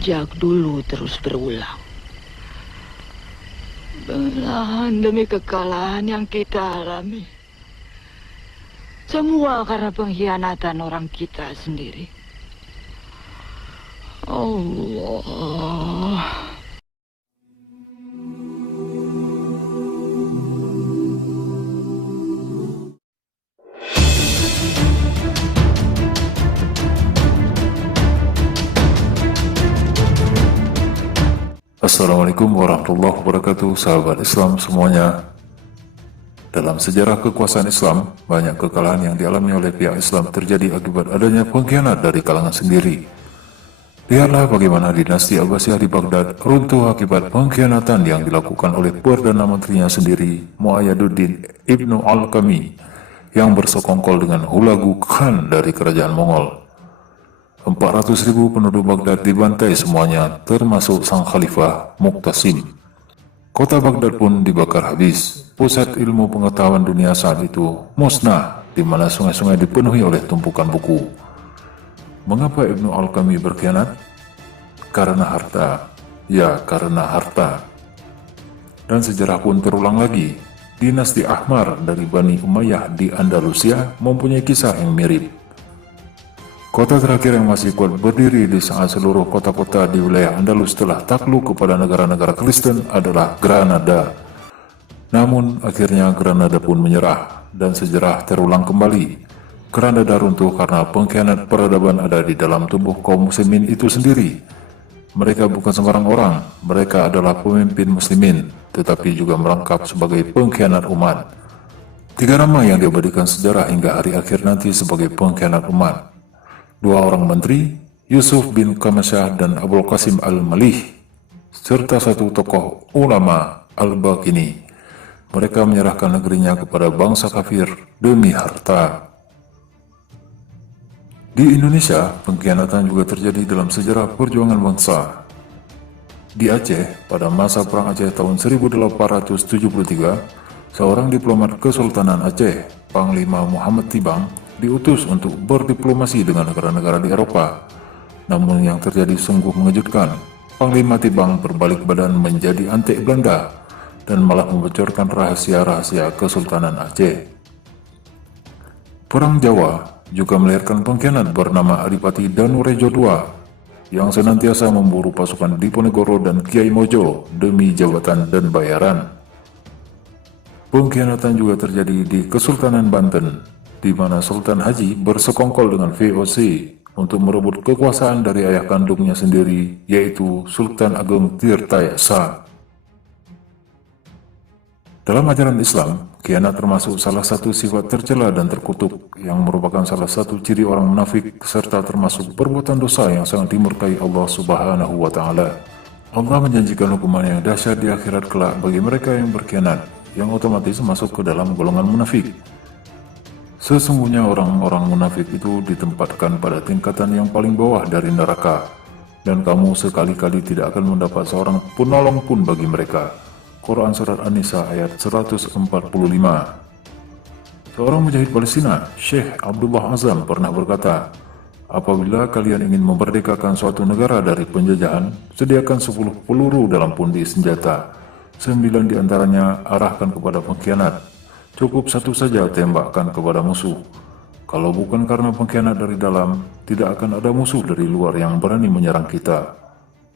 sejak dulu terus berulang. Kekalahan demi kekalahan yang kita alami. Semua karena pengkhianatan orang kita sendiri. Allah. Assalamualaikum warahmatullahi wabarakatuh, sahabat Islam semuanya. Dalam sejarah kekuasaan Islam, banyak kekalahan yang dialami oleh pihak Islam terjadi akibat adanya pengkhianat dari kalangan sendiri. Lihatlah bagaimana dinasti Abbasiyah di Baghdad runtuh akibat pengkhianatan yang dilakukan oleh Perdana Menterinya sendiri, Muayyaduddin Ibnu Al-Kami, yang bersekongkol dengan Hulagu Khan dari kerajaan Mongol. 400.000 penduduk Baghdad dibantai semuanya, termasuk sang khalifah Muqtasim. Kota Baghdad pun dibakar habis. Pusat ilmu pengetahuan dunia saat itu musnah, di mana sungai-sungai dipenuhi oleh tumpukan buku. Mengapa Ibnu Al-Kami berkhianat? Karena harta. Ya, karena harta. Dan sejarah pun terulang lagi. Dinasti Ahmar dari Bani Umayyah di Andalusia mempunyai kisah yang mirip. Kota terakhir yang masih kuat berdiri di saat seluruh kota-kota di wilayah Andalus telah takluk kepada negara-negara Kristen adalah Granada. Namun akhirnya Granada pun menyerah dan sejarah terulang kembali. Granada runtuh karena pengkhianat peradaban ada di dalam tubuh kaum muslimin itu sendiri. Mereka bukan sembarang orang, mereka adalah pemimpin muslimin, tetapi juga merangkap sebagai pengkhianat umat. 3 nama yang diabadikan sejarah hingga hari akhir nanti sebagai pengkhianat umat. 2 orang menteri, Yusuf bin Kamasyah dan Abul Qasim al-Malih, serta 1 tokoh ulama, Al-Baqini. Mereka menyerahkan negerinya kepada bangsa kafir demi harta. Di Indonesia, pengkhianatan juga terjadi dalam sejarah perjuangan bangsa. Di Aceh, pada masa Perang Aceh tahun 1873, seorang diplomat Kesultanan Aceh, Panglima Muhammad Tibang, diutus untuk berdiplomasi dengan negara-negara di Eropa. Namun yang terjadi sungguh mengejutkan. Panglima Tibang berbalik badan menjadi antek Belanda dan malah membocorkan rahasia-rahasia Kesultanan Aceh. Perang Jawa juga melahirkan pengkhianat bernama Adipati Danurejo II yang senantiasa memburu pasukan Diponegoro dan Kiai Mojo demi jabatan dan bayaran. Pengkhianatan juga terjadi di Kesultanan Banten, di mana Sultan Haji bersekongkol dengan VOC untuk merebut kekuasaan dari ayah kandungnya sendiri, yaitu Sultan Agung Tirtayasa. Dalam ajaran Islam, khianat termasuk salah satu sifat tercela dan terkutuk yang merupakan salah satu ciri orang munafik serta termasuk perbuatan dosa yang sangat dimurkai Allah Subhanahu wa Ta'ala. Allah menjanjikan hukuman yang dahsyat di akhirat kelak bagi mereka yang berkhianat, yang otomatis masuk ke dalam golongan munafik. Sesungguhnya orang-orang munafik itu ditempatkan pada tingkatan yang paling bawah dari neraka, dan kamu sekali-kali tidak akan mendapat seorang penolong pun bagi mereka. Quran Surat An-Nisa ayat 145. Seorang mujahid Palestina, Syekh Abdullah Azam, pernah berkata, apabila kalian ingin memerdekakan suatu negara dari penjajahan, sediakan 10 peluru dalam pundi senjata. 9 diantaranya arahkan kepada pengkhianat. Cukup 1 saja tembakkan kepada musuh. Kalau bukan karena pengkhianat dari dalam, tidak akan ada musuh dari luar yang berani menyerang kita.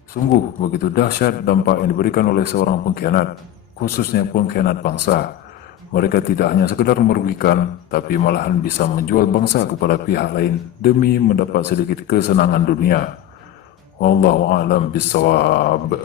Sungguh begitu dahsyat dampak yang diberikan oleh seorang pengkhianat, khususnya pengkhianat bangsa. Mereka tidak hanya sekedar merugikan, tapi malahan bisa menjual bangsa kepada pihak lain demi mendapat sedikit kesenangan dunia. Wallahu a'lam bishawab.